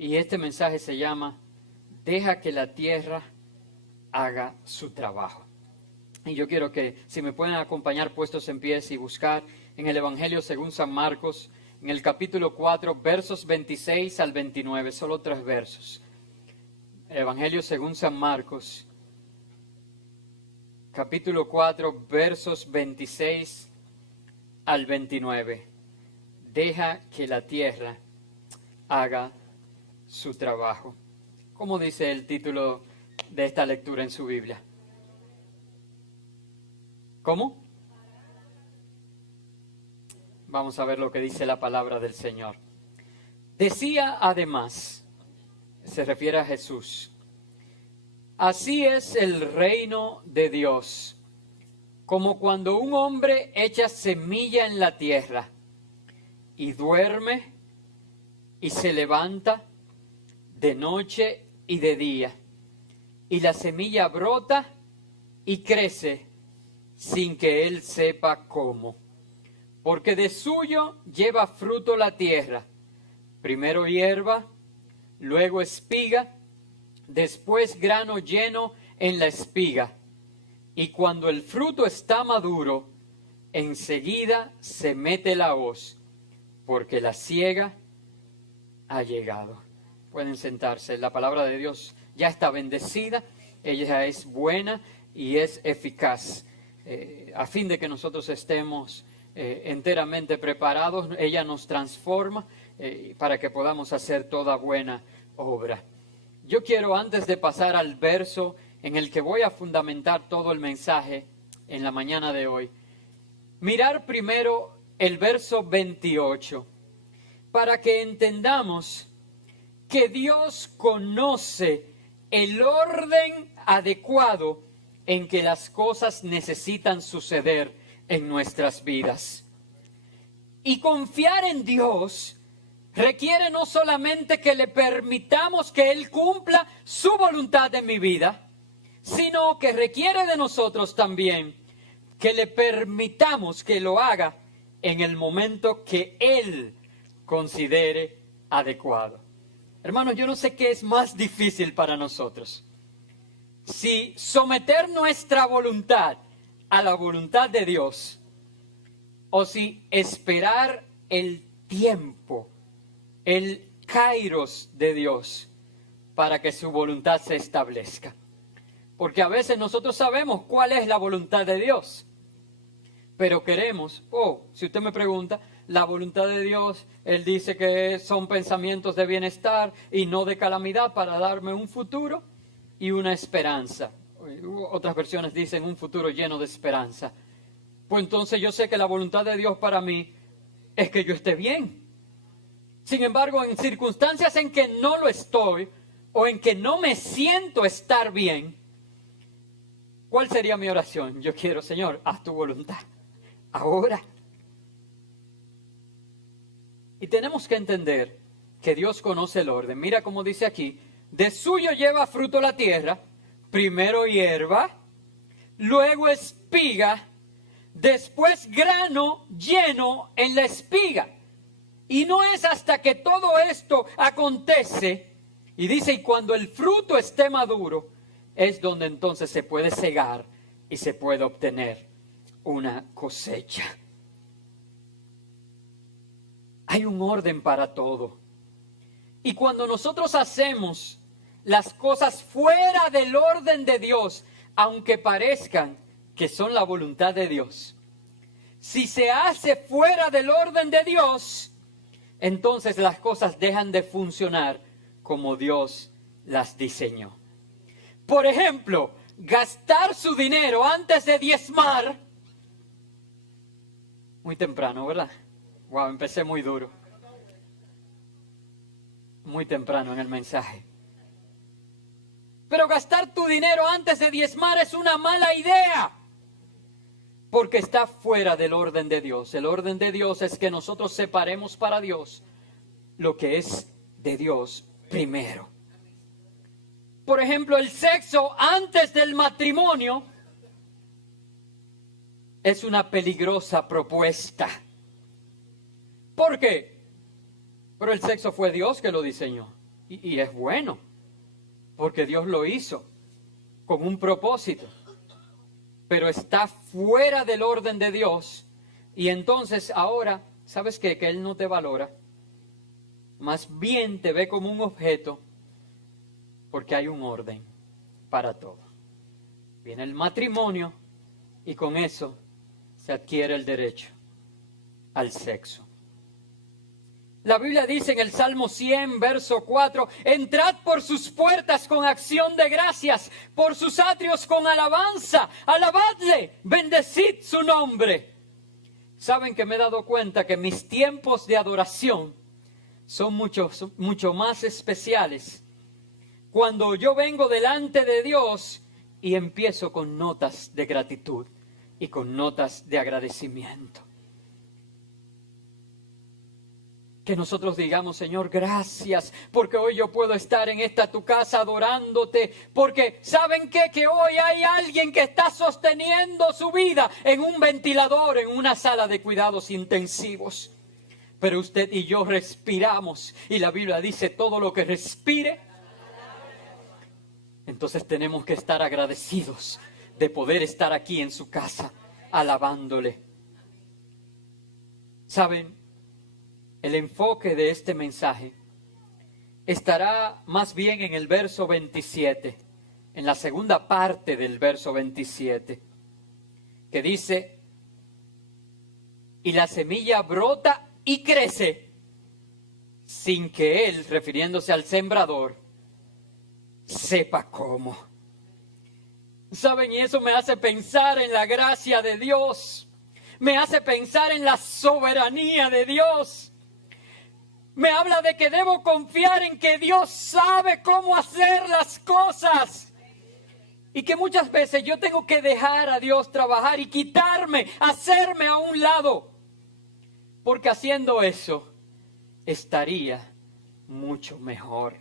y este mensaje se llama Deja que la tierra haga su trabajo. Y yo quiero que si me pueden acompañar puestos en pies y buscar en el Evangelio según San Marcos, en el capítulo 4, versos 26 al 29, solo 3 versos. Evangelio según San Marcos, capítulo 4, versos 26 al 29. Deja que la tierra haga su trabajo. ¿Cómo dice el título de esta lectura en su Biblia? ¿Cómo? Vamos a ver lo que dice la palabra del Señor. Decía además, se refiere a Jesús, así es el reino de Dios, como cuando un hombre echa semilla en la tierra y duerme y se levanta de noche y de día, y la semilla brota y crece sin que él sepa cómo, porque de suyo lleva fruto la tierra, primero hierba, luego espiga, después grano lleno en la espiga, y cuando el fruto está maduro, enseguida se mete la hoz, porque la siega ha llegado. Pueden sentarse, la palabra de Dios ya está bendecida, ella es buena y es eficaz. A fin de que nosotros estemos enteramente preparados, ella nos transforma para que podamos hacer toda buena obra. Yo quiero, antes de pasar al verso en el que voy a fundamentar todo el mensaje en la mañana de hoy, mirar primero el verso 28, para que entendamos que Dios conoce el orden adecuado en que las cosas necesitan suceder en nuestras vidas. Y confiar en Dios requiere no solamente que le permitamos que Él cumpla su voluntad en mi vida, sino que requiere de nosotros también que le permitamos que lo haga en el momento que Él considere adecuado. Hermanos, yo no sé qué es más difícil para nosotros. Si someter nuestra voluntad a la voluntad de Dios, o si esperar el tiempo, el kairos de Dios, para que su voluntad se establezca. Porque a veces nosotros sabemos cuál es la voluntad de Dios, pero queremos, si usted me pregunta, la voluntad de Dios, Él dice que son pensamientos de bienestar y no de calamidad para darme un futuro y una esperanza. Otras versiones dicen un futuro lleno de esperanza. Pues entonces yo sé que la voluntad de Dios para mí es que yo esté bien. Sin embargo, en circunstancias en que no lo estoy o en que no me siento estar bien, ¿cuál sería mi oración? Yo quiero, Señor, haz tu voluntad ahora. Y tenemos que entender que Dios conoce el orden. Mira cómo dice aquí, de suyo lleva fruto la tierra, primero hierba, luego espiga, después grano lleno en la espiga. Y no es hasta que todo esto acontece, y dice, y cuando el fruto esté maduro, es donde entonces se puede cegar y se puede obtener una cosecha. Hay un orden para todo. Y cuando nosotros hacemos las cosas fuera del orden de Dios, aunque parezcan que son la voluntad de Dios, si se hace fuera del orden de Dios, entonces las cosas dejan de funcionar como Dios las diseñó. Por ejemplo, gastar su dinero antes de diezmar. Muy temprano, ¿verdad? Wow, empecé muy duro. Muy temprano en el mensaje. Pero gastar tu dinero antes de diezmar es una mala idea. Porque está fuera del orden de Dios. El orden de Dios es que nosotros separemos para Dios lo que es de Dios primero. Por ejemplo, el sexo antes del matrimonio es una peligrosa propuesta. ¿Por qué? Pero el sexo fue Dios que lo diseñó. Y es bueno, porque Dios lo hizo con un propósito. Pero está fuera del orden de Dios. Y entonces ahora, ¿sabes qué? Que Él no te valora. Más bien te ve como un objeto, porque hay un orden para todo. Viene el matrimonio y con eso se adquiere el derecho al sexo. La Biblia dice en el Salmo 100, verso 4, entrad por sus puertas con acción de gracias, por sus atrios con alabanza, alabadle, bendecid su nombre. Saben que me he dado cuenta que mis tiempos de adoración son mucho más especiales cuando yo vengo delante de Dios y empiezo con notas de gratitud y con notas de agradecimiento. Que nosotros digamos, Señor, gracias, porque hoy yo puedo estar en esta tu casa adorándote, porque ¿saben qué? Que hoy hay alguien que está sosteniendo su vida en un ventilador, en una sala de cuidados intensivos. Pero usted y yo respiramos, y la Biblia dice, todo lo que respire. Entonces tenemos que estar agradecidos de poder estar aquí en su casa, alabándole. ¿Saben? El enfoque de este mensaje estará más bien en el verso 27, en la segunda parte del verso 27, que dice, y la semilla brota y crece, sin que él, refiriéndose al sembrador, sepa cómo. ¿Saben? Y eso me hace pensar en la gracia de Dios, me hace pensar en la soberanía de Dios. Me habla de que debo confiar en que Dios sabe cómo hacer las cosas. Y que muchas veces yo tengo que dejar a Dios trabajar y quitarme, hacerme a un lado. Porque haciendo eso estaría mucho mejor.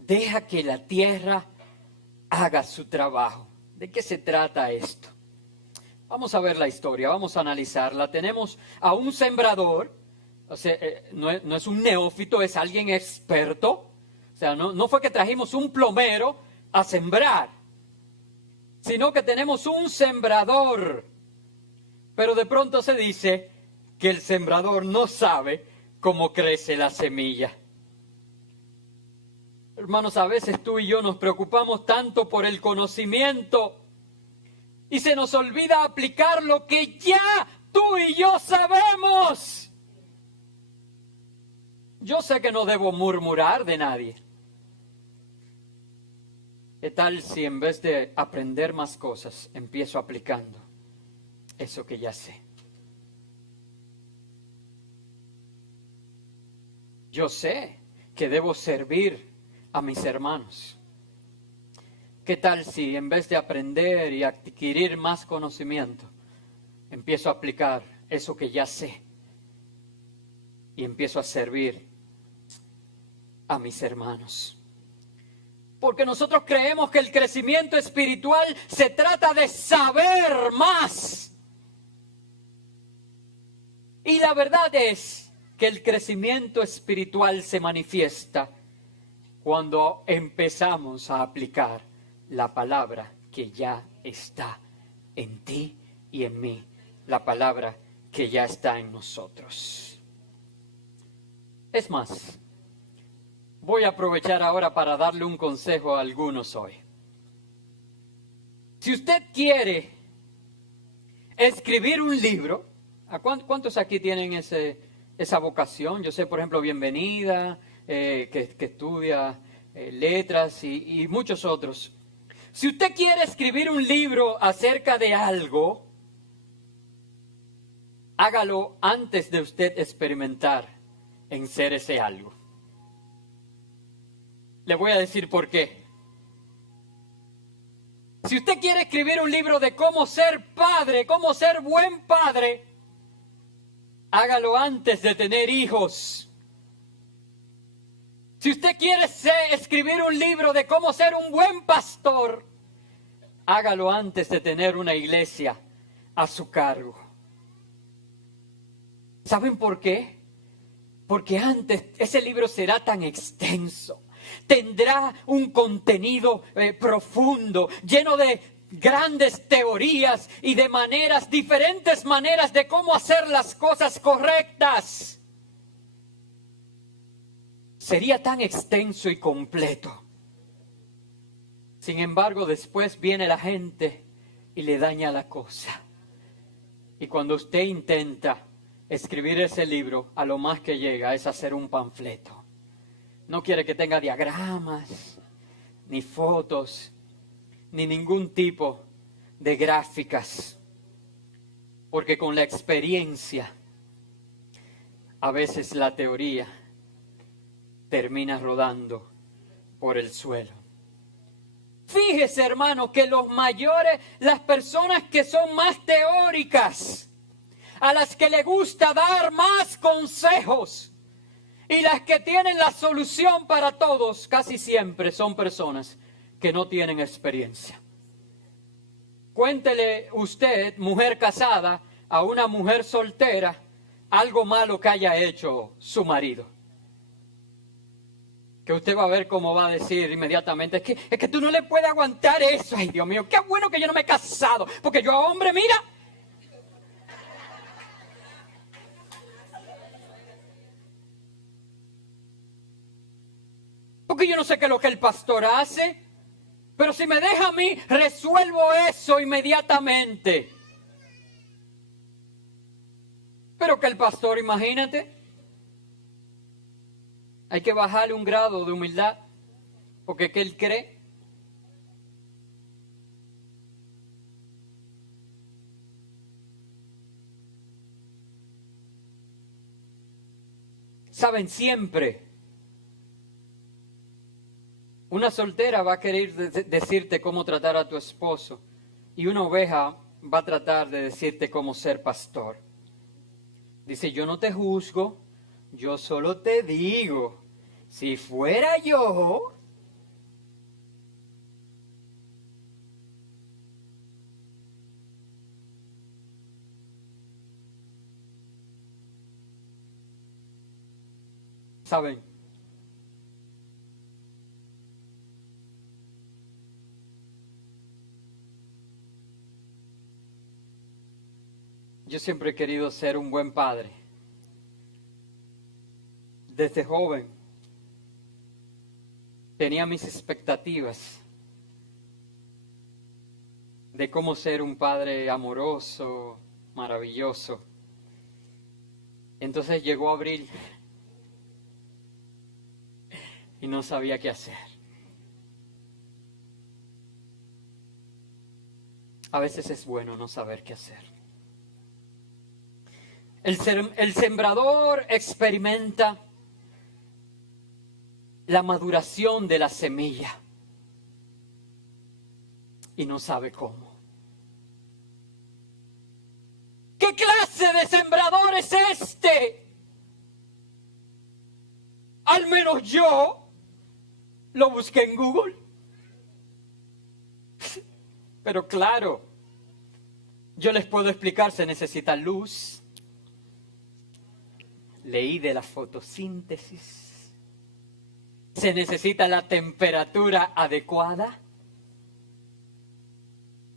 Deja que la tierra haga su trabajo. ¿De qué se trata esto? Vamos a ver la historia, vamos a analizarla. Tenemos a un sembrador. O sea, no es un neófito, es alguien experto. O sea, no fue que trajimos un plomero a sembrar, sino que tenemos un sembrador. Pero de pronto se dice que el sembrador no sabe cómo crece la semilla. Hermanos, a veces tú y yo nos preocupamos tanto por el conocimiento y se nos olvida aplicar lo que ya tú y yo sabemos. Yo sé que no debo murmurar de nadie. ¿Qué tal si en vez de aprender más cosas, empiezo aplicando eso que ya sé? Yo sé que debo servir a mis hermanos. ¿Qué tal si en vez de aprender y adquirir más conocimiento, empiezo a aplicar eso que ya sé y empiezo a servir a mis hermanos? Porque nosotros creemos que el crecimiento espiritual se trata de saber más. Y la verdad es que el crecimiento espiritual se manifiesta cuando empezamos a aplicar la palabra que ya está en ti y en mí, la palabra que ya está en nosotros. Es más, voy a aprovechar ahora para darle un consejo a algunos hoy. Si usted quiere escribir un libro, ¿a cuántos aquí tienen esa vocación? Yo sé, por ejemplo, Bienvenida, que estudia letras y muchos otros. Si usted quiere escribir un libro acerca de algo, hágalo antes de usted experimentar en ser ese algo. Le voy a decir por qué. Si usted quiere escribir un libro de cómo ser padre, cómo ser buen padre, hágalo antes de tener hijos. Si usted quiere escribir un libro de cómo ser un buen pastor, hágalo antes de tener una iglesia a su cargo. ¿Saben por qué? Porque antes ese libro será tan extenso. Tendrá un contenido profundo, lleno de grandes teorías y de diferentes maneras de cómo hacer las cosas correctas. Sería tan extenso y completo. Sin embargo, después viene la gente y le daña la cosa. Y cuando usted intenta escribir ese libro, a lo más que llega es hacer un panfleto. No quiere que tenga diagramas, ni fotos, ni ningún tipo de gráficas. Porque con la experiencia, a veces la teoría termina rodando por el suelo. Fíjese, hermano, que las personas que son más teóricas, a las que le gusta dar más consejos y las que tienen la solución para todos, casi siempre son personas que no tienen experiencia. Cuéntele usted, mujer casada, a una mujer soltera, algo malo que haya hecho su marido. Que usted va a ver cómo va a decir inmediatamente, es que tú no le puedes aguantar eso. Ay, Dios mío, qué bueno que yo no me he casado, porque yo a hombre, mira. Porque yo no sé qué es lo que el pastor hace, pero si me deja a mí, resuelvo eso inmediatamente. Pero que el pastor, imagínate, hay que bajarle un grado de humildad, porque es que él cree. Saben, siempre una soltera va a querer decirte cómo tratar a tu esposo y una oveja va a tratar de decirte cómo ser pastor. Dice, yo no te juzgo, yo solo te digo, si fuera yo, ¿saben? Yo siempre he querido ser un buen padre. Desde joven tenía mis expectativas de cómo ser un padre amoroso, maravilloso. Entonces llegó abril y no sabía qué hacer. A veces es bueno no saber qué hacer. El sembrador experimenta la maduración de la semilla y no sabe cómo. ¿Qué clase de sembrador es este? Al menos yo lo busqué en Google. Pero claro, yo les puedo explicar, se necesita luz. Leí de la fotosíntesis. Se necesita la temperatura adecuada.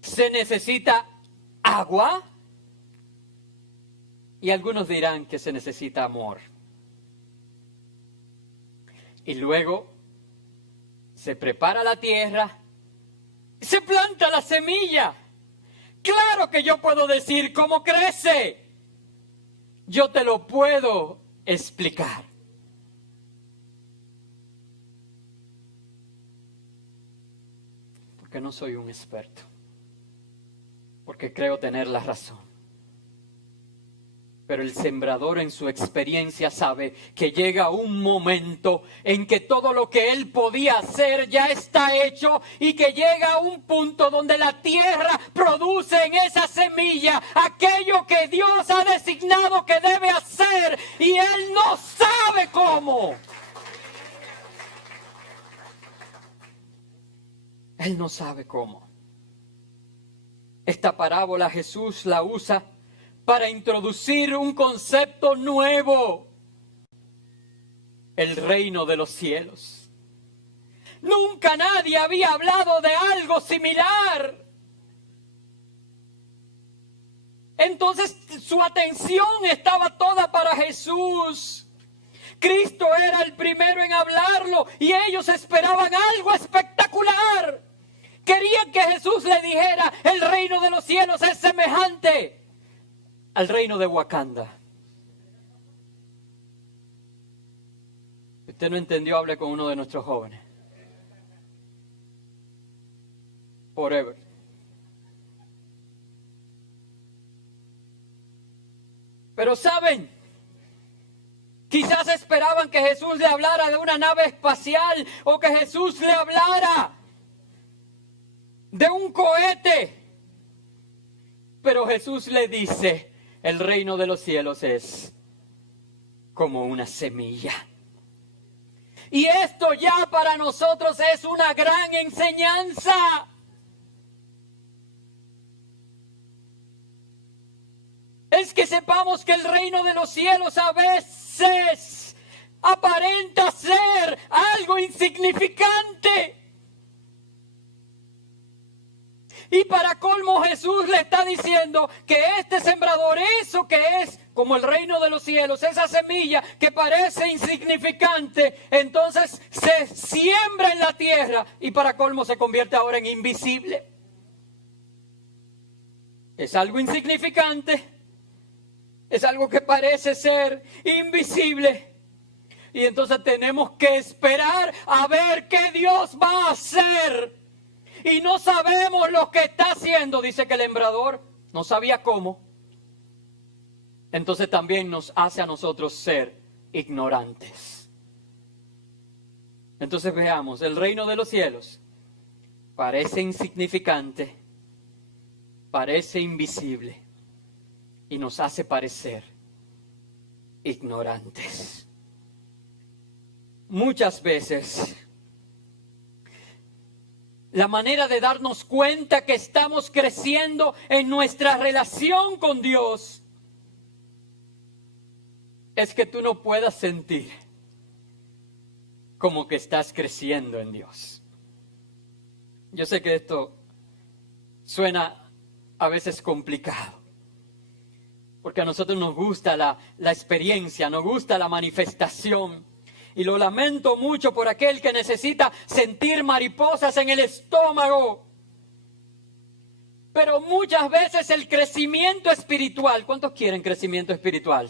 Se necesita agua. Y algunos dirán que se necesita amor. Y luego se prepara la tierra. Se planta la semilla. Claro que yo puedo decir cómo crece. Yo te lo puedo explicar. Porque no soy un experto. Porque creo tener la razón. Pero el sembrador en su experiencia sabe que llega un momento en que todo lo que él podía hacer ya está hecho y que llega a un punto donde la tierra produce en esa semilla aquello que Dios ha designado que debe hacer y él no sabe cómo. Él no sabe cómo. Esta parábola Jesús la usa para introducir un concepto nuevo. el reino de los cielos. Nunca nadie había hablado de algo similar. Entonces su atención estaba toda para Jesús. Cristo era el primero en hablarlo y ellos esperaban algo espectacular. Querían que Jesús le dijera: el reino de los cielos es semejante al reino de Wakanda. Si usted no entendió, hable con uno de nuestros jóvenes. Forever. Pero ¿saben? Quizás esperaban que Jesús le hablara de una nave espacial o que Jesús le hablara de un cohete. Pero Jesús le dice: el reino de los cielos es como una semilla. Y esto ya para nosotros es una gran enseñanza. Es que sepamos que el reino de los cielos a veces aparenta ser algo insignificante. Y para colmo Jesús le está diciendo que este sembrador, eso que es como el reino de los cielos, esa semilla que parece insignificante, entonces se siembra en la tierra y para colmo se convierte ahora en invisible. Es algo insignificante. Es algo que parece ser invisible. Y entonces tenemos que esperar a ver qué Dios va a hacer. Y no sabemos lo que está haciendo. Dice que el sembrador no sabía cómo. Entonces también nos hace a nosotros ser ignorantes. Entonces veamos, el reino de los cielos parece insignificante, parece invisible. Y nos hace parecer ignorantes. Muchas veces, la manera de darnos cuenta que estamos creciendo en nuestra relación con Dios es que tú no puedas sentir como que estás creciendo en Dios. Yo sé que esto suena a veces complicado. Porque a nosotros nos gusta la experiencia, nos gusta la manifestación. Y lo lamento mucho por aquel que necesita sentir mariposas en el estómago. Pero muchas veces el crecimiento espiritual, ¿cuántos quieren crecimiento espiritual?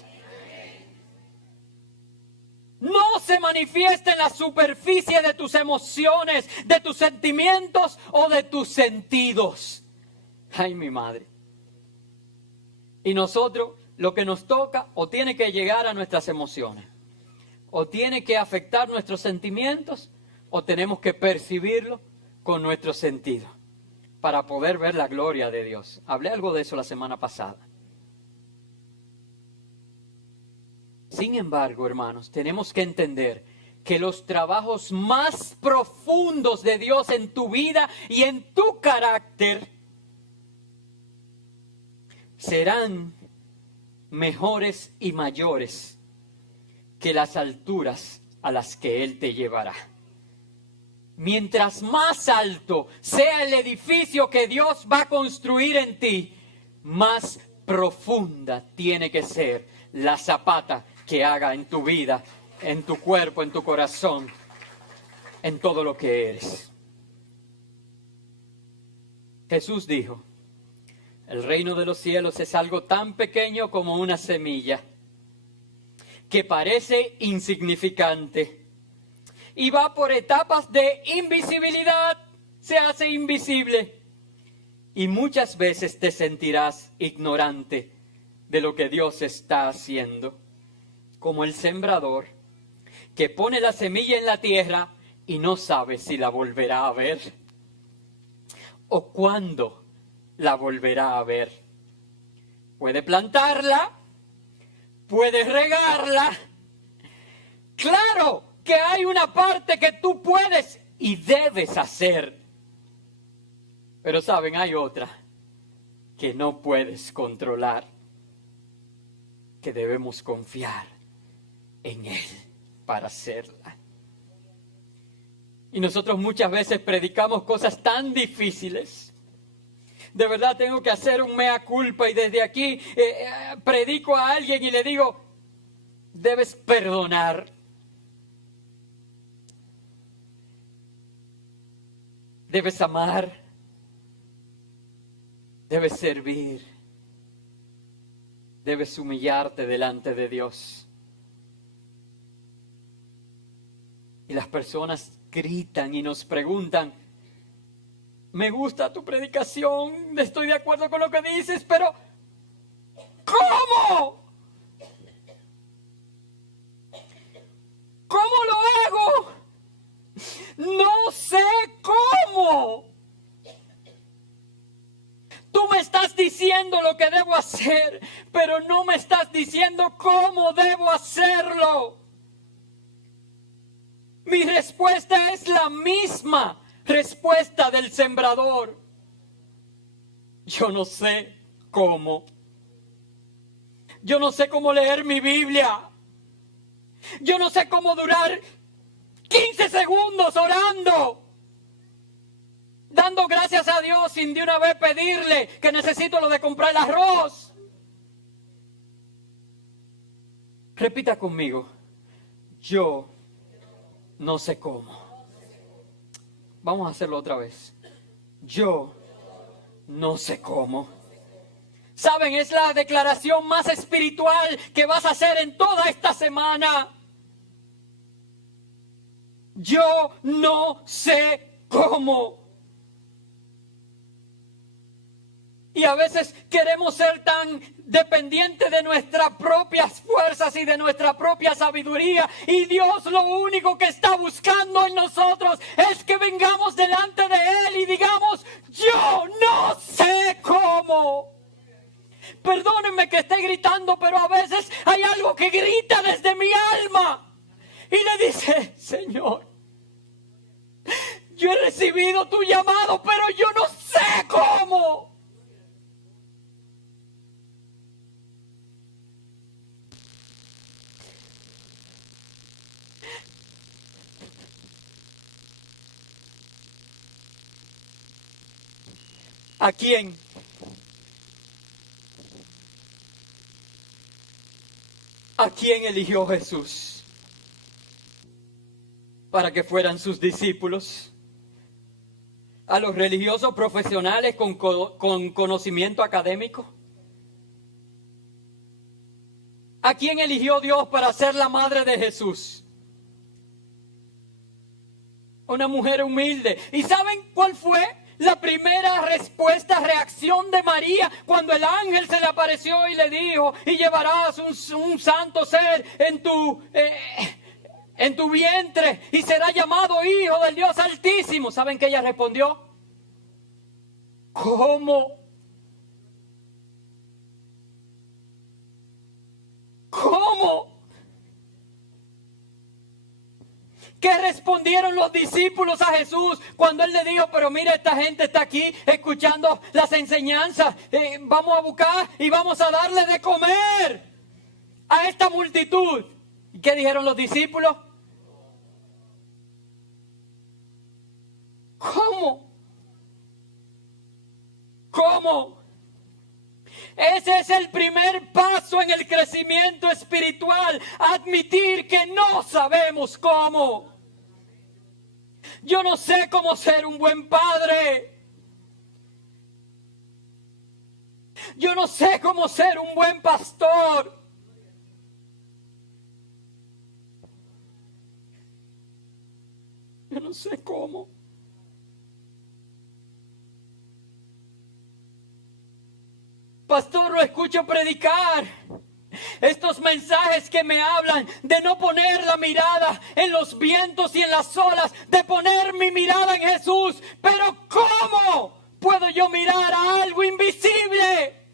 No se manifiesta en la superficie de tus emociones, de tus sentimientos o de tus sentidos. Ay, mi madre. Y nosotros, lo que nos toca, o tiene que llegar a nuestras emociones, o tiene que afectar nuestros sentimientos, o tenemos que percibirlo con nuestros sentidos, para poder ver la gloria de Dios. Hablé algo de eso la semana pasada. Sin embargo, hermanos, tenemos que entender que los trabajos más profundos de Dios en tu vida y en tu carácter serán mejores y mayores que las alturas a las que Él te llevará. Mientras más alto sea el edificio que Dios va a construir en ti, más profunda tiene que ser la zapata que haga en tu vida, en tu cuerpo, en tu corazón, en todo lo que eres. Jesús dijo: el reino de los cielos es algo tan pequeño como una semilla, que parece insignificante y va por etapas de invisibilidad, se hace invisible. Y muchas veces te sentirás ignorante de lo que Dios está haciendo, como el sembrador que pone la semilla en la tierra y no sabe si la volverá a ver o cuándo la volverá a ver. Puede plantarla, puede regarla. Claro que hay una parte que tú puedes y debes hacer. Pero saben, hay otra que no puedes controlar, que debemos confiar en Él. para hacerla. Y nosotros muchas veces predicamos cosas tan difíciles. De verdad tengo que hacer un mea culpa y desde aquí predico a alguien y le digo, debes perdonar. Debes amar. Debes servir. Debes humillarte delante de Dios. Y las personas gritan y nos preguntan, me gusta tu predicación, estoy de acuerdo con lo que dices, pero ¿cómo? ¿Cómo lo hago? No sé cómo. Tú me estás diciendo lo que debo hacer, pero no me estás diciendo cómo debo hacerlo. Mi respuesta es la misma respuesta del sembrador. Yo no sé cómo. Yo no sé cómo leer mi Biblia. Yo no sé cómo durar 15 segundos orando, dando gracias a Dios sin de una vez pedirle que necesito lo de comprar el arroz. Repita conmigo. Yo no sé cómo. Vamos a hacerlo otra vez. Yo no sé cómo. Saben, es la declaración más espiritual que vas a hacer en toda esta semana. Yo no sé cómo. Y a veces queremos ser tan dependientes de nuestras propias fuerzas y de nuestra propia sabiduría. Y Dios lo único que está buscando en nosotros es que vengamos delante de Él y digamos, yo no sé cómo. Perdónenme que esté gritando, pero a veces hay algo que grita desde mi alma. Y le dice, Señor, yo he recibido tu llamado, pero yo no sé cómo. ¿A quién? ¿A quién eligió Jesús para que fueran sus discípulos? ¿A los religiosos profesionales con conocimiento académico? ¿A quién eligió Dios para ser la madre de Jesús? Una mujer humilde. ¿Y saben cuál fue la primera respuesta, reacción de María cuando el ángel se le apareció y le dijo, y llevarás un santo ser en tu vientre y será llamado Hijo del Dios Altísimo? ¿Saben qué ella respondió? ¿Cómo? ¿Cómo? ¿Qué respondieron los discípulos a Jesús cuando Él le dijo, pero mira, esta gente está aquí escuchando las enseñanzas, vamos a buscar y vamos a darle de comer a esta multitud? ¿Y qué dijeron los discípulos? ¿Cómo? ¿Cómo? Ese es el primer paso en el crecimiento espiritual, admitir que no sabemos cómo. Yo no sé cómo ser un buen padre. Yo no sé cómo ser un buen pastor. Yo no sé cómo. Pastor, lo escucho predicar estos mensajes que me hablan de no poner la mirada en los vientos y en las olas, de poner mi mirada en Jesús. Pero ¿cómo puedo yo mirar a algo invisible?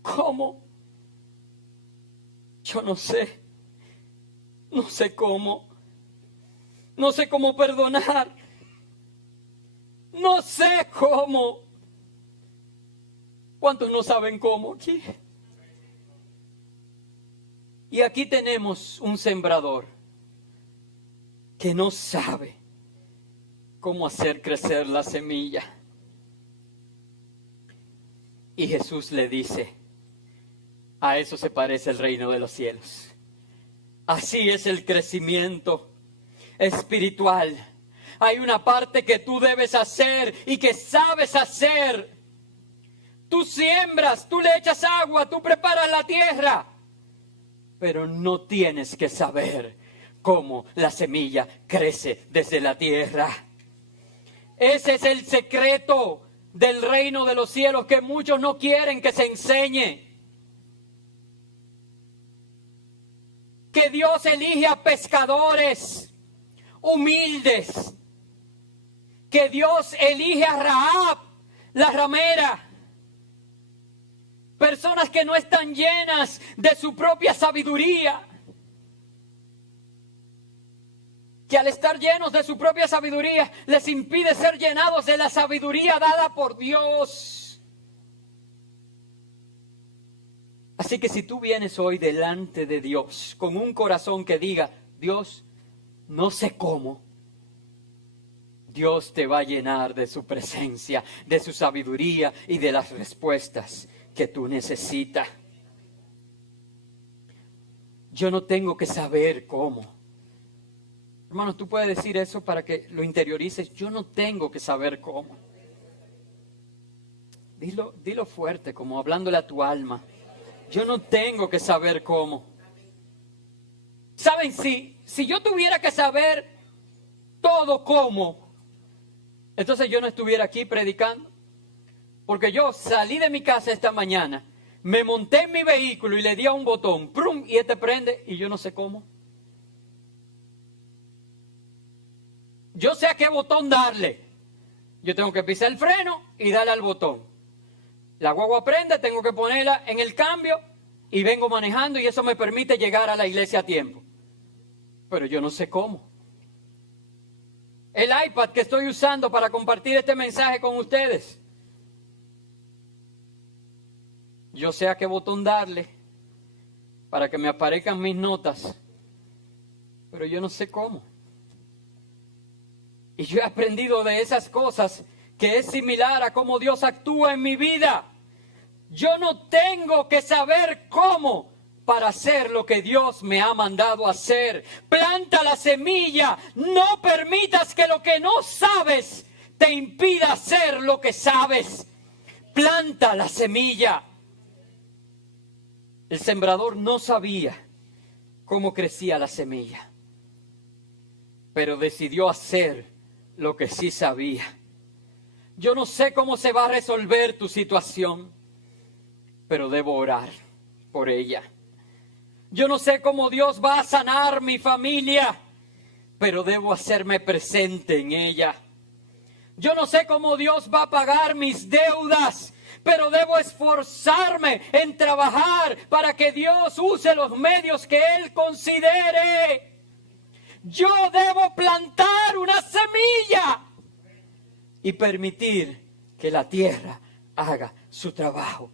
¿Cómo? Yo no sé. No sé cómo. No sé cómo perdonar. No sé cómo. ¿Cuántos no saben cómo aquí? Y aquí tenemos un sembrador que no sabe cómo hacer crecer la semilla. Y Jesús le dice, a eso se parece el reino de los cielos. Así es el crecimiento espiritual. Hay una parte que tú debes hacer y que sabes hacer. Tú siembras, tú le echas agua, tú preparas la tierra, pero no tienes que saber cómo la semilla crece desde la tierra. Ese es el secreto del reino de los cielos que muchos no quieren que se enseñe. Que Dios elige a pescadores humildes. Que Dios elige a Rahab, la ramera. Personas que no están llenas de su propia sabiduría. Que al estar llenos de su propia sabiduría les impide ser llenados de la sabiduría dada por Dios. Así que si tú vienes hoy delante de Dios con un corazón que diga, Dios, no sé cómo, Dios te va a llenar de su presencia, de su sabiduría y de las respuestas que tú necesitas. Yo no tengo que saber cómo. Hermanos, tú puedes decir eso para que lo interiorices. Yo no tengo que saber cómo. Dilo fuerte, como hablándole a tu alma. Yo no tengo que saber cómo. ¿Saben? Si yo tuviera que saber todo cómo, entonces yo no estuviera aquí predicando. Porque yo salí de mi casa esta mañana, me monté en mi vehículo y le di a un botón, ¡prum! Y este prende y yo no sé cómo. Yo sé a qué botón darle. Yo tengo que pisar el freno y darle al botón. La guagua prende, tengo que ponerla en el cambio y vengo manejando y eso me permite llegar a la iglesia a tiempo. Pero yo no sé cómo. El iPad que estoy usando para compartir este mensaje con ustedes, yo sé a qué botón darle para que me aparezcan mis notas, pero yo no sé cómo. Y yo he aprendido de esas cosas que es similar a cómo Dios actúa en mi vida. Yo no tengo que saber cómo para hacer lo que Dios me ha mandado hacer. Planta la semilla. No permitas que lo que no sabes te impida hacer lo que sabes. Planta la semilla. El sembrador no sabía cómo crecía la semilla, pero decidió hacer lo que sí sabía. Yo no sé cómo se va a resolver tu situación, pero debo orar por ella. Yo no sé cómo Dios va a sanar mi familia, pero debo hacerme presente en ella. Yo no sé cómo Dios va a pagar mis deudas, pero debo esforzarme en trabajar para que Dios use los medios que Él considere. Yo debo plantar una semilla y permitir que la tierra haga su trabajo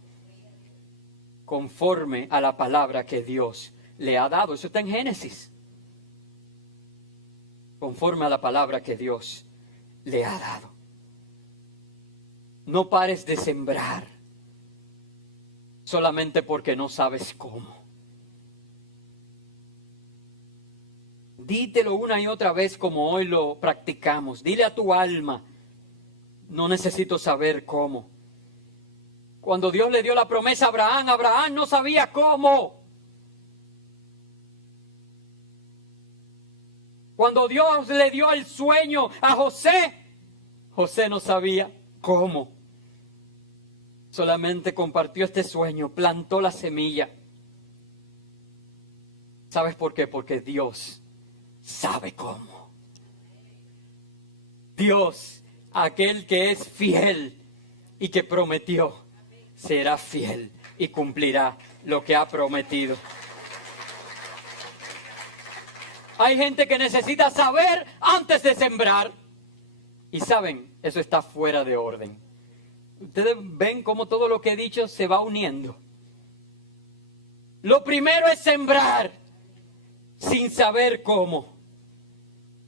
conforme a la palabra que Dios le ha dado. Eso está en Génesis. Conforme a la palabra que Dios le ha dado. No pares de sembrar solamente porque no sabes cómo. Dítelo una y otra vez como hoy lo practicamos. Dile a tu alma, no necesito saber cómo. Cuando Dios le dio la promesa a Abraham, Abraham no sabía cómo. Cuando Dios le dio el sueño a José, José no sabía cómo. Solamente compartió este sueño, plantó la semilla. ¿Sabes por qué? Porque Dios sabe cómo. Dios, aquel que es fiel y que prometió, será fiel y cumplirá lo que ha prometido. Hay gente que necesita saber antes de sembrar. Y saben, eso está fuera de orden. Ustedes ven cómo todo lo que he dicho se va uniendo. Lo primero es sembrar sin saber cómo.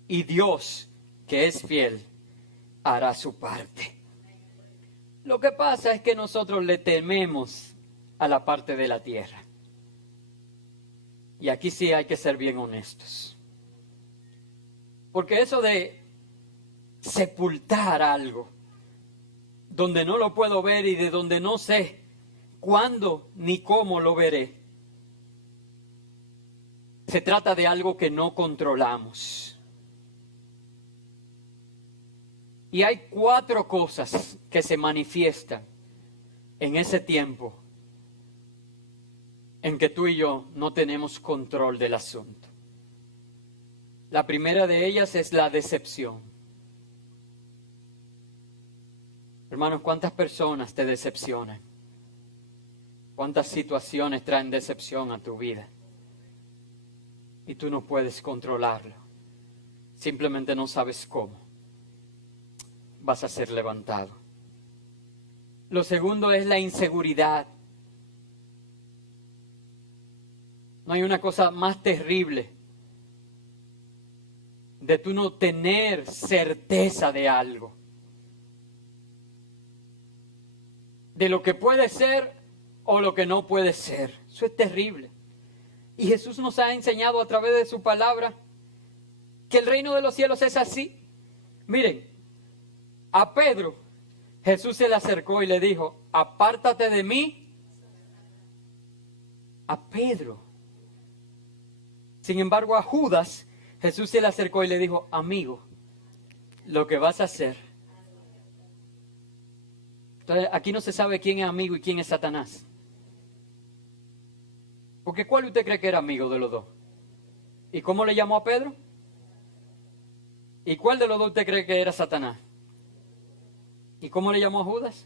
Y Dios, que es fiel, hará su parte. Lo que pasa es que nosotros le tememos a la parte de la tierra. Y aquí sí hay que ser bien honestos. Porque eso de sepultar algo donde no lo puedo ver y de donde no sé cuándo ni cómo lo veré, se trata de algo que no controlamos. Y hay 4 cosas que se manifiestan en ese tiempo en que tú y yo no tenemos control del asunto. La primera de ellas es la decepción. Hermanos, ¿cuántas personas te decepcionan? ¿Cuántas situaciones traen decepción a tu vida? Y tú no puedes controlarlo. Simplemente no sabes cómo. Vas a ser levantado. Lo segundo es la inseguridad. No hay una cosa más terrible de tú no tener certeza de algo. De lo que puede ser o lo que no puede ser. Eso es terrible. Y Jesús nos ha enseñado a través de su palabra que el reino de los cielos es así. Miren, a Pedro Jesús se le acercó y le dijo: apártate de mí. A Pedro. Sin embargo, a Judas Jesús se le acercó y le dijo: amigo, lo que vas a hacer. Entonces, aquí no se sabe quién es amigo y quién es Satanás. Porque ¿cuál usted cree que era amigo de los dos? ¿Y cómo le llamó a Pedro? ¿Y cuál de los dos usted cree que era Satanás? ¿Y cómo le llamó a Judas?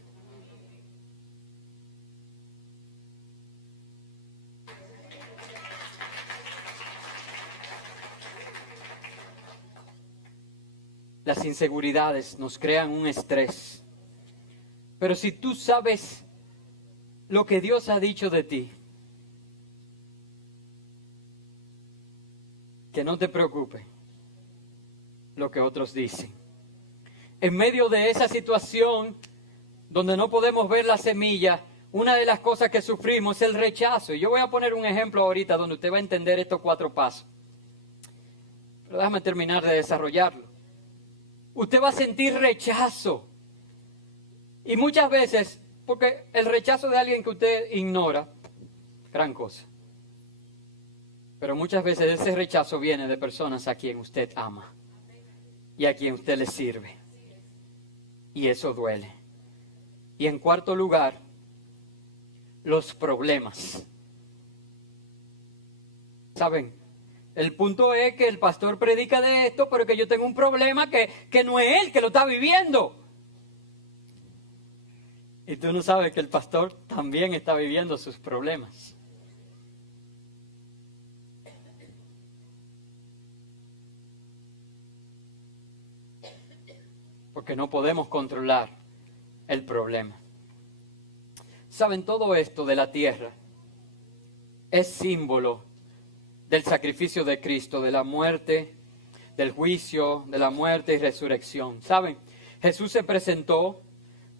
Las inseguridades nos crean un estrés. Pero si tú sabes lo que Dios ha dicho de ti, que no te preocupe lo que otros dicen. En medio de esa situación donde no podemos ver la semilla, una de las cosas que sufrimos es el rechazo. Y yo voy a poner un ejemplo ahorita donde usted va a entender estos 4 pasos. Pero déjame terminar de desarrollarlo. Usted va a sentir rechazo. Y muchas veces, porque el rechazo de alguien que usted ignora, gran cosa. Pero muchas veces ese rechazo viene de personas a quien usted ama y a quien usted le sirve. Y eso duele. Y en cuarto lugar, los problemas. ¿Saben? El punto es que el pastor predica de esto, pero que yo tengo un problema que no es él que lo está viviendo. Y tú no sabes que el pastor también está viviendo sus problemas. Porque no podemos controlar el problema. Saben, todo esto de la tierra es símbolo del sacrificio de Cristo, de la muerte, del juicio, de la muerte y resurrección. Saben, Jesús se presentó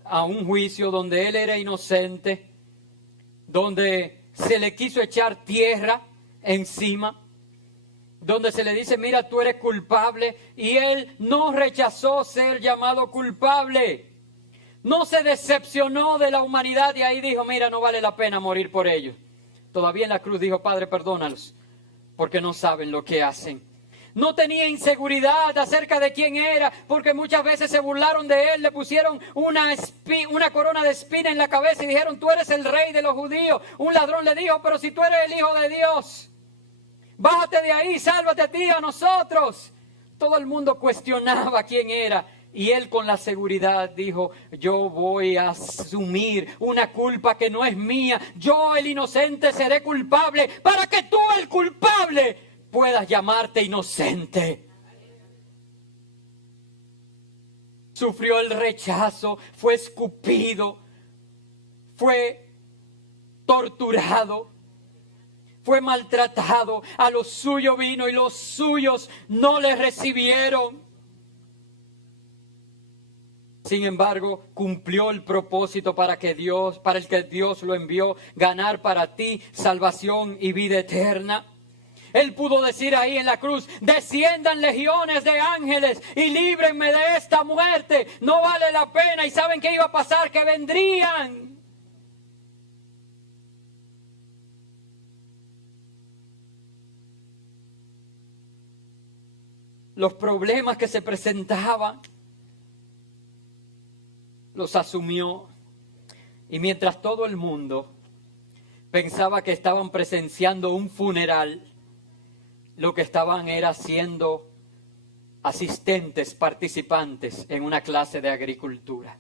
a un juicio donde él era inocente, donde se le quiso echar tierra encima, donde se le dice: mira, tú eres culpable, y él no rechazó ser llamado culpable. No se decepcionó de la humanidad y ahí dijo: mira, no vale la pena morir por ellos. Todavía en la cruz dijo: Padre, perdónalos, porque no saben lo que hacen. No tenía inseguridad acerca de quién era, porque muchas veces se burlaron de él, le pusieron una corona de espina en la cabeza y dijeron: tú eres el rey de los judíos. Un ladrón le dijo: pero si tú eres el Hijo de Dios, bájate de ahí, sálvate a ti, a nosotros. Todo el mundo cuestionaba quién era. Y él con la seguridad dijo: yo voy a asumir una culpa que no es mía. Yo, el inocente, seré culpable para que tú, el culpable, puedas llamarte inocente. Sufrió el rechazo, fue escupido, fue torturado. fue maltratado, a los suyos vino y los suyos no le recibieron. Sin embargo, cumplió el propósito para el que Dios lo envió, ganar para ti salvación y vida eterna. Él pudo decir ahí en la cruz: desciendan legiones de ángeles y líbrenme de esta muerte. No vale la pena. ¿Y saben qué iba a pasar? Que vendrían. Los problemas que se presentaban, los asumió. Y mientras todo el mundo pensaba que estaban presenciando un funeral, lo que estaban era siendo asistentes, participantes en una clase de agricultura.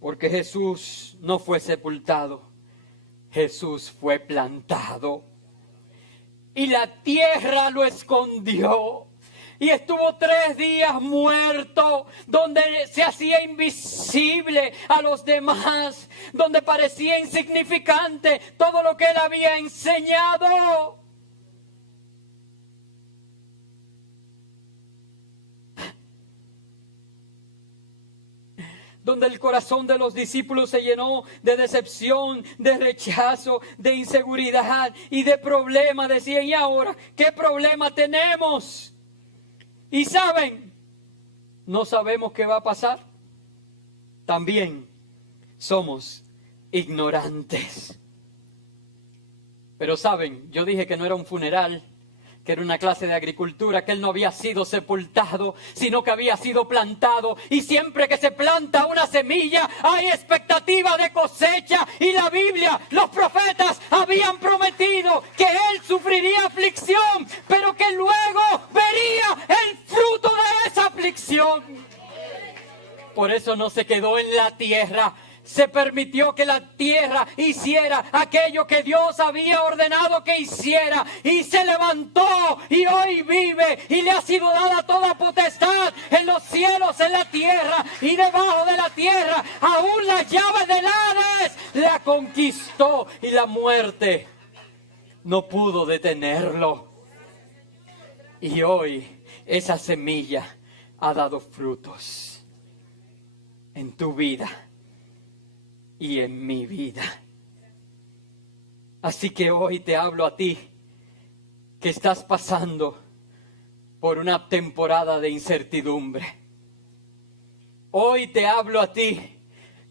Porque Jesús no fue sepultado, Jesús fue plantado. Y la tierra lo escondió. Y estuvo 3 días muerto, donde se hacía invisible a los demás, donde parecía insignificante todo lo que él había enseñado. Donde el corazón de los discípulos se llenó de decepción, de rechazo, de inseguridad y de problema. Decían: ¿y ahora qué problema tenemos? Y saben, no sabemos qué va a pasar. También somos ignorantes. Pero saben, yo dije que no era un funeral, que era una clase de agricultura, que él no había sido sepultado, sino que había sido plantado. Y siempre que se planta una semilla, hay expectativa de cosecha. Y la Biblia, los profetas habían prometido que él sufriría aflicción, pero que luego vería el fruto de esa aflicción. Por eso no se quedó en la tierra. Se permitió que la tierra hiciera aquello que Dios había ordenado que hiciera. Y se levantó y hoy vive. Y le ha sido dada toda potestad en los cielos, en la tierra y debajo de la tierra. Aún la llave del Hades la conquistó y la muerte no pudo detenerlo. Y hoy esa semilla ha dado frutos en tu vida y en mi vida. Así que hoy te hablo a ti que estás pasando por una temporada de incertidumbre. Hoy te hablo a ti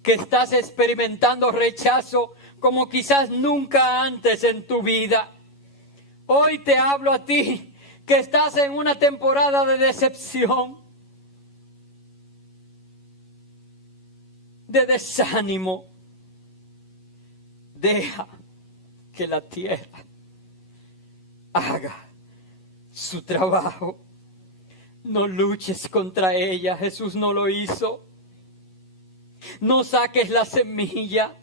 que estás experimentando rechazo como quizás nunca antes en tu vida. Hoy te hablo a ti que estás en una temporada de decepción, de desánimo. Deja que la tierra haga su trabajo. No luches contra ella. Jesús no lo hizo. No saques la semilla.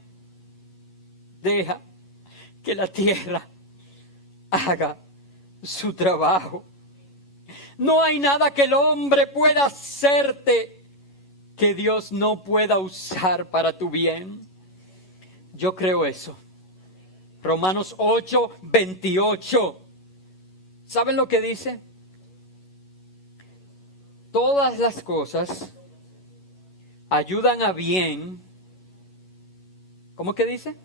Deja que la tierra haga su trabajo. No hay nada que el hombre pueda hacerte que Dios no pueda usar para tu bien. Yo creo eso. Romanos 8:28. ¿Saben lo que dice? Todas las cosas ayudan a bien. ¿Cómo que dice?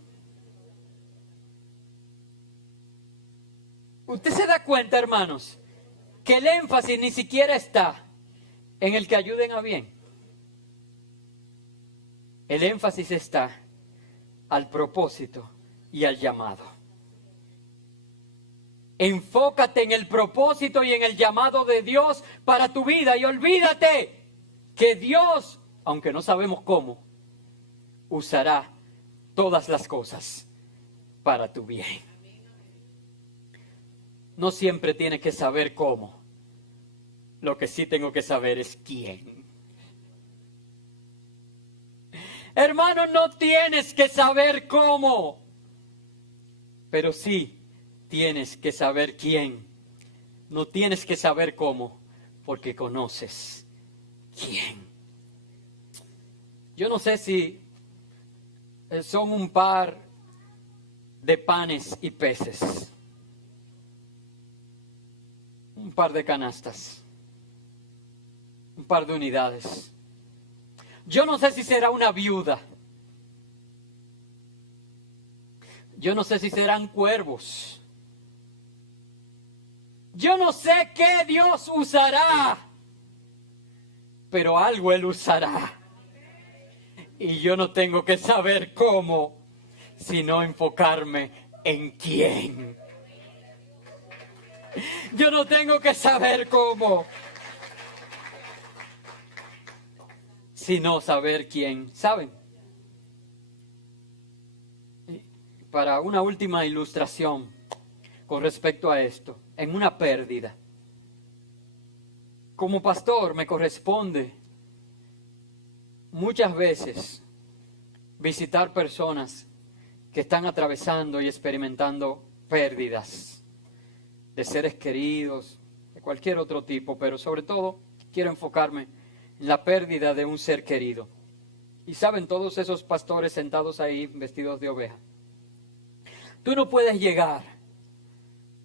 Usted se da cuenta, hermanos, que el énfasis ni siquiera está en el que ayuden a bien. El énfasis está al propósito y al llamado. Enfócate en el propósito y en el llamado de Dios para tu vida y olvídate que Dios, aunque no sabemos cómo, usará todas las cosas para tu bien. No siempre tienes que saber cómo. Lo que sí tengo que saber es quién. Hermano, no tienes que saber cómo, pero sí tienes que saber quién. No tienes que saber cómo, porque conoces quién. Yo no sé si son un par de panes y peces. Un par de canastas. Un par de unidades. Yo no sé si será una viuda. Yo no sé si serán cuervos. Yo no sé qué Dios usará. Pero algo Él usará. Y yo no tengo que saber cómo, sino enfocarme en quién. Yo no tengo que saber cómo, sino saber quién. ¿Saben? Para una última ilustración con respecto a esto, en una pérdida. Como pastor me corresponde muchas veces visitar personas que están atravesando y experimentando pérdidas de seres queridos, de cualquier otro tipo, pero sobre todo quiero enfocarme en la pérdida de un ser querido. Y saben, todos esos pastores sentados ahí vestidos de oveja. Tú no puedes llegar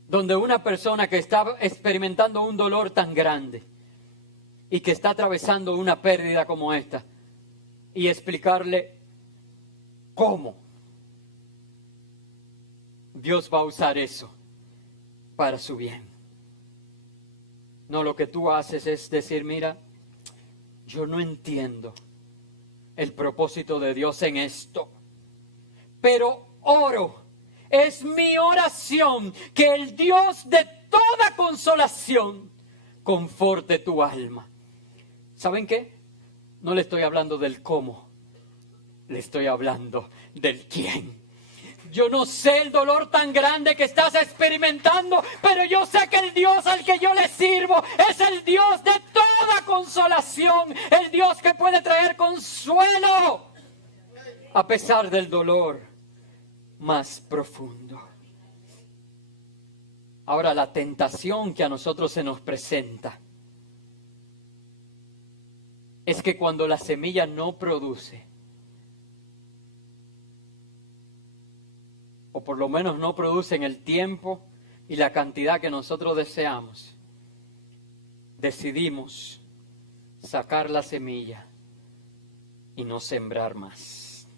donde una persona que está experimentando un dolor tan grande y que está atravesando una pérdida como esta y explicarle cómo Dios va a usar eso para su bien. No, lo que tú haces es decir, mira, yo no entiendo el propósito de Dios en esto, pero oro, es mi oración que el Dios de toda consolación conforte tu alma. ¿Saben qué? No le estoy hablando del cómo, le estoy hablando del quién. Yo no sé el dolor tan grande que estás experimentando, pero yo sé que el Dios al que yo le sirvo es el Dios de toda consolación, el Dios que puede traer consuelo a pesar del dolor más profundo. Ahora, la tentación que a nosotros se nos presenta es que cuando la semilla no produce, o por lo menos no produce en el tiempo y la cantidad que nosotros deseamos, decidimos sacar la semilla y no sembrar más.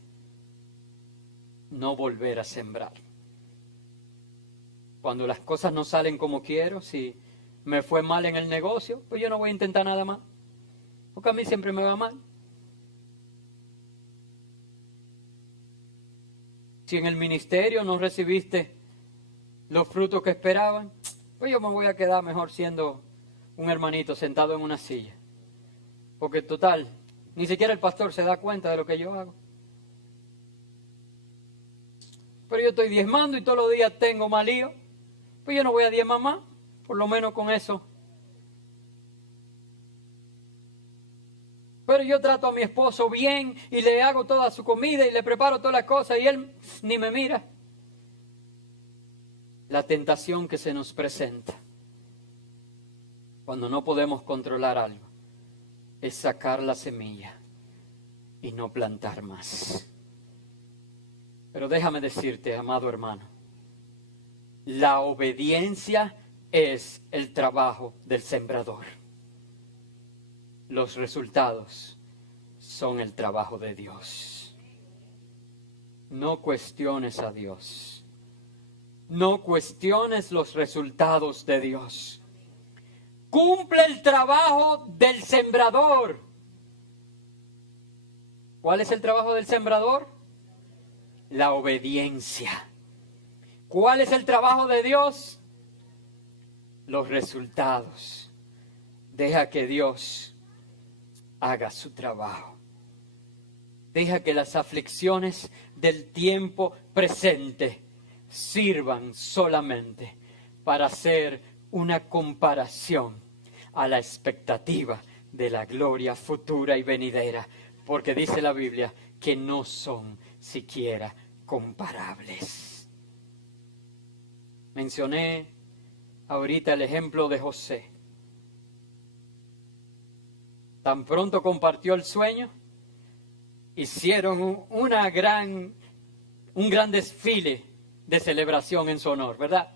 No volver a sembrar. Cuando las cosas no salen como quiero, si me fue mal en el negocio, pues yo no voy a intentar nada más, porque a mí siempre me va mal. Si en el ministerio no recibiste los frutos que esperaban, pues yo me voy a quedar mejor siendo un hermanito sentado en una silla. Porque total, ni siquiera el pastor se da cuenta de lo que yo hago. Pero yo estoy diezmando y todos los días tengo más lío. Pues yo no voy a diezmar más, por lo menos con eso. Pero yo trato a mi esposo bien y le hago toda su comida y le preparo todas las cosas y él ni me mira. La tentación que se nos presenta cuando no podemos controlar algo es sacar la semilla y no plantar más. Pero déjame decirte, amado hermano, la obediencia es el trabajo del sembrador. Los resultados son el trabajo de Dios. No cuestiones a Dios. No cuestiones los resultados de Dios. Cumple el trabajo del sembrador. ¿Cuál es el trabajo del sembrador? La obediencia. ¿Cuál es el trabajo de Dios? Los resultados. Deja que Dios haga su trabajo. Deja que las aflicciones del tiempo presente sirvan solamente para hacer una comparación a la expectativa de la gloria futura y venidera, porque dice la Biblia que no son siquiera comparables. Mencioné ahorita el ejemplo de José. Tan pronto compartió el sueño, hicieron un gran desfile de celebración en su honor, ¿verdad?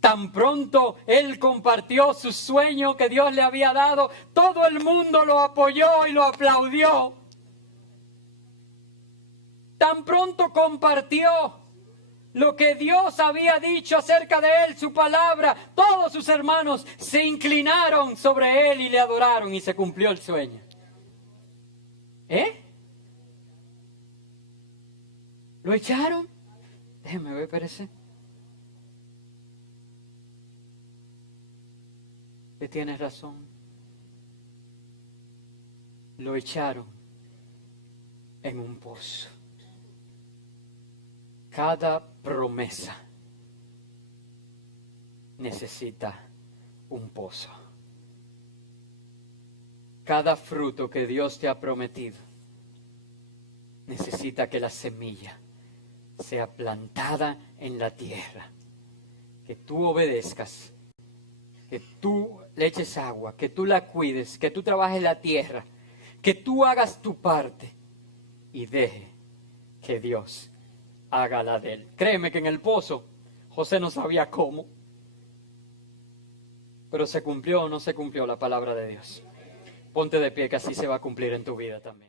Tan pronto él compartió su sueño que Dios le había dado, todo el mundo lo apoyó y lo aplaudió. Tan pronto compartió lo que Dios había dicho acerca de él, su palabra, todos sus hermanos se inclinaron sobre él y le adoraron y se cumplió el sueño. ¿Lo echaron? Déjeme ver, espérese. Que tienes razón. Lo echaron en un pozo. Cada promesa necesita un pozo. Cada fruto que Dios te ha prometido necesita que la semilla sea plantada en la tierra, que tú obedezcas, que tú le eches agua, que tú la cuides, que tú trabajes la tierra, que tú hagas tu parte y deje que Dios haga la de él. Créeme que en el pozo José no sabía cómo, pero se cumplió o no se cumplió la palabra de Dios. Ponte de pie, que así se va a cumplir en tu vida también.